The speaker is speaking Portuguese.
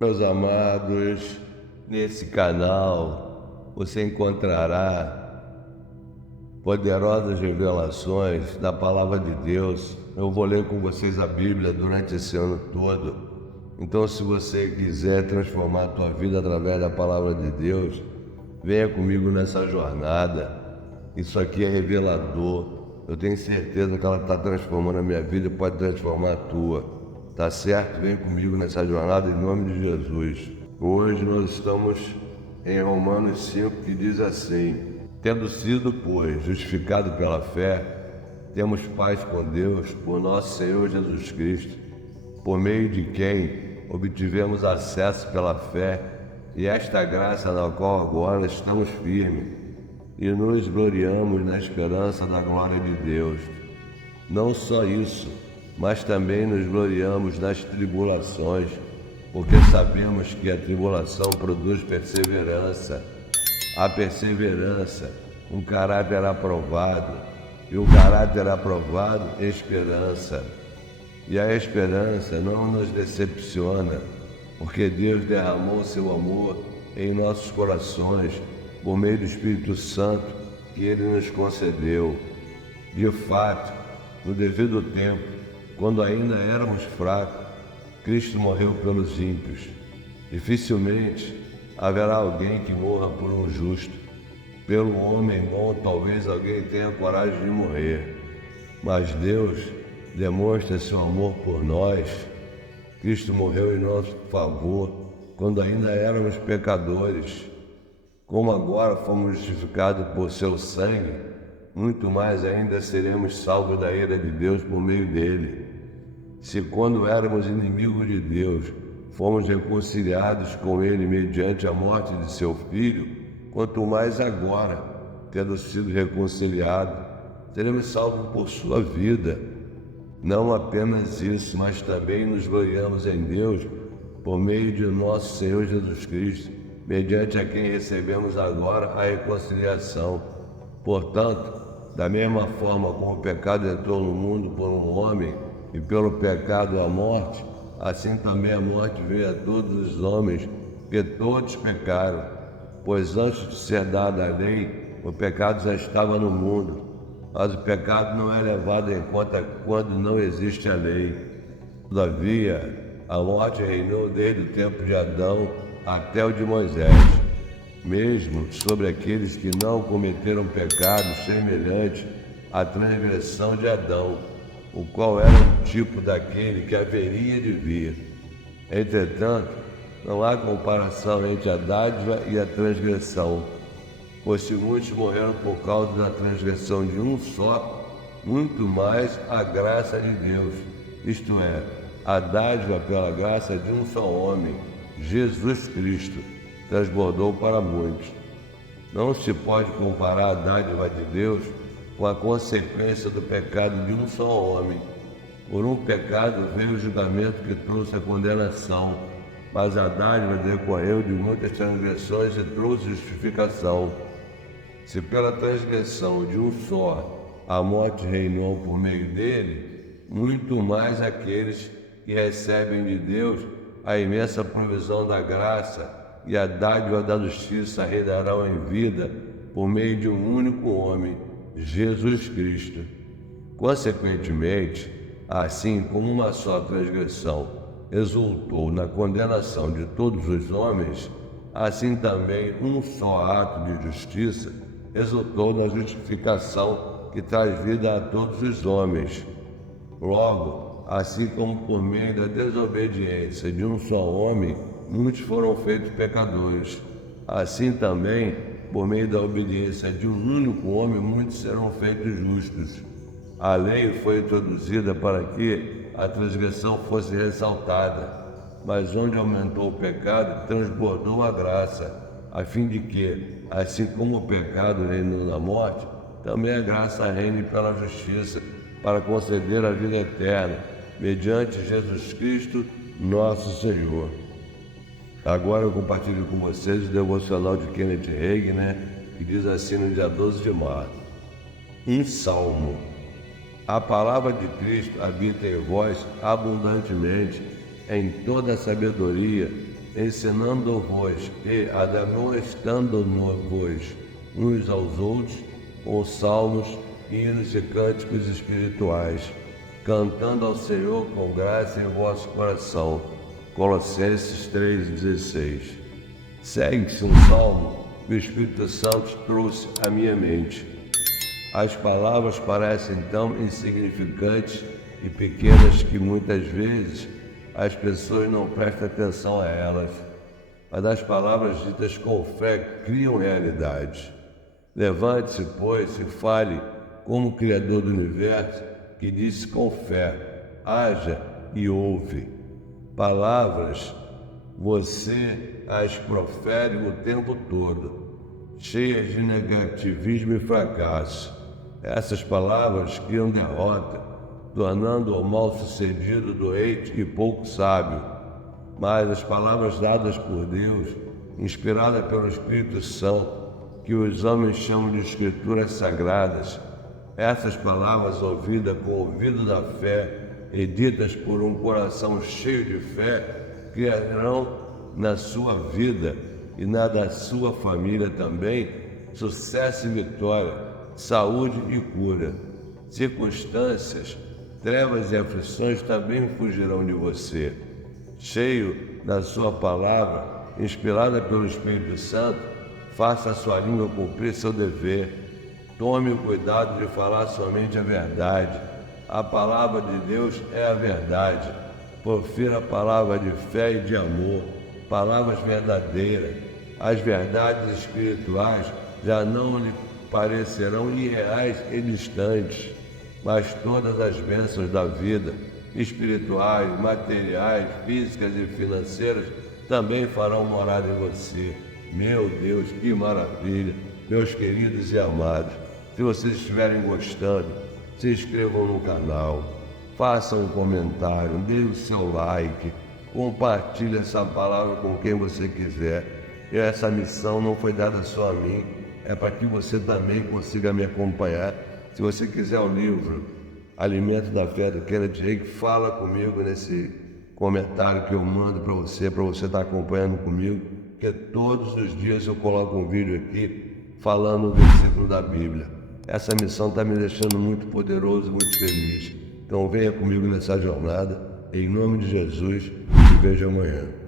Meus amados, nesse canal você encontrará poderosas revelações da Palavra de Deus. Eu vou ler com vocês a Bíblia durante esse ano todo. Então, se você quiser transformar a tua vida através da Palavra de Deus, venha comigo nessa jornada. Isso aqui é revelador. Eu tenho certeza que ela está transformando a minha vida e pode transformar a tua. Tá certo? Vem comigo nessa jornada em nome de Jesus. Hoje nós estamos em Romanos 5, que diz assim: tendo sido, pois, justificado pela fé, temos paz com Deus por nosso Senhor Jesus Cristo, por meio de quem obtivemos acesso pela fé, e esta graça na qual agora estamos firmes, e nos gloriamos na esperança da glória de Deus. Não só isso, mas também nos gloriamos nas tribulações, porque sabemos que a tribulação produz perseverança. A perseverança, um caráter aprovado, e o caráter aprovado, esperança. E a esperança não nos decepciona, porque Deus derramou seu amor em nossos corações por meio do Espírito Santo que Ele nos concedeu. De fato, no devido tempo, quando ainda éramos fracos, Cristo morreu pelos ímpios. Dificilmente haverá alguém que morra por um justo. Pelo homem bom, talvez alguém tenha coragem de morrer. Mas Deus demonstra seu amor por nós. Cristo morreu em nosso favor quando ainda éramos pecadores. Como agora fomos justificados por seu sangue, muito mais ainda seremos salvos da ira de Deus por meio dele. Se quando éramos inimigos de Deus, fomos reconciliados com ele mediante a morte de seu Filho, quanto mais agora, tendo sido reconciliados, seremos salvos por sua vida. Não apenas isso, mas também nos gloriamos em Deus por meio de nosso Senhor Jesus Cristo, mediante a quem recebemos agora a reconciliação. Portanto, da mesma forma como o pecado entrou no mundo por um homem, e pelo pecado a morte, assim também a morte veio a todos os homens, porque todos pecaram. Pois antes de ser dada a lei, o pecado já estava no mundo, mas o pecado não é levado em conta quando não existe a lei. Todavia, a morte reinou desde o tempo de Adão até o de Moisés, mesmo sobre aqueles que não cometeram pecado semelhante à transgressão de Adão, o qual era um tipo daquele que haveria de vir. Entretanto, não há comparação entre a dádiva e a transgressão, pois se muitos morreram por causa da transgressão de um só, muito mais a graça de Deus, isto é, a dádiva pela graça de um só homem, Jesus Cristo, transbordou para muitos. Não se pode comparar a dádiva de Deus com a consequência do pecado de um só homem. Por um pecado veio o julgamento que trouxe a condenação, mas a dádiva decorreu de muitas transgressões e trouxe justificação. Se pela transgressão de um só a morte reinou por meio dele, muito mais aqueles que recebem de Deus a imensa provisão da graça e a dádiva da justiça reinarão em vida por meio de um único homem, Jesus Cristo. Consequentemente, assim como uma só transgressão resultou na condenação de todos os homens, assim também um só ato de justiça resultou na justificação que traz vida a todos os homens. Logo, assim como por meio da desobediência de um só homem, muitos foram feitos pecadores, assim também, por meio da obediência de um único homem, muitos serão feitos justos. A lei foi introduzida para que a transgressão fosse ressaltada, mas onde aumentou o pecado, transbordou a graça, a fim de que, assim como o pecado reinou na morte, também a graça reine pela justiça, para conceder a vida eterna, mediante Jesus Cristo, nosso Senhor. Agora eu compartilho com vocês o devocional de Kenneth Hagin, que diz assim no dia 12 de março. Um salmo. A palavra de Cristo habita em vós abundantemente, em toda a sabedoria, ensinando-vos e admoestando-vos uns aos outros com salmos, hinos e cânticos espirituais, cantando ao Senhor com graça em vosso coração. Colossenses 3,16. Segue-se um salmo que o Espírito Santo trouxe à minha mente. As palavras parecem tão insignificantes e pequenas que muitas vezes as pessoas não prestam atenção a elas, mas as palavras ditas com fé criam realidade. Levante-se, pois, e fale como o Criador do Universo, que disse com fé: haja e ouve. Palavras, você as profere o tempo todo, cheias de negativismo e fracasso. Essas palavras criam derrota, tornando o mal-sucedido doente e pouco sábio. Mas as palavras dadas por Deus, inspiradas pelo Espírito Santo, que os homens chamam de Escrituras Sagradas, essas palavras ouvidas com o ouvido da fé e ditas por um coração cheio de fé, criarão na sua vida e na da sua família também sucesso e vitória, saúde e cura. Circunstâncias, trevas e aflições também fugirão de você. Cheio da sua palavra, inspirada pelo Espírito Santo, faça a sua língua cumprir seu dever. Tome o cuidado de falar somente a verdade. A palavra de Deus é a verdade. Profira a palavra de fé e de amor, palavras verdadeiras. As verdades espirituais já não lhe parecerão irreais e distantes, mas todas as bênçãos da vida, espirituais, materiais, físicas e financeiras, também farão morada em você. Meu Deus, que maravilha! Meus queridos e amados, se vocês estiverem gostando, se inscrevam no canal, façam um comentário, dê o seu like, compartilhe essa palavra com quem você quiser. E essa missão não foi dada só a mim, é para que você também consiga me acompanhar. Se você quiser o livro Alimento da Fé do Kenneth Hagin, fala comigo nesse comentário que eu mando para você estar acompanhando comigo, porque todos os dias eu coloco um vídeo aqui falando do versículo da Bíblia. Essa missão está me deixando muito poderoso, muito feliz. Então venha comigo nessa jornada, em nome de Jesus, te vejo amanhã.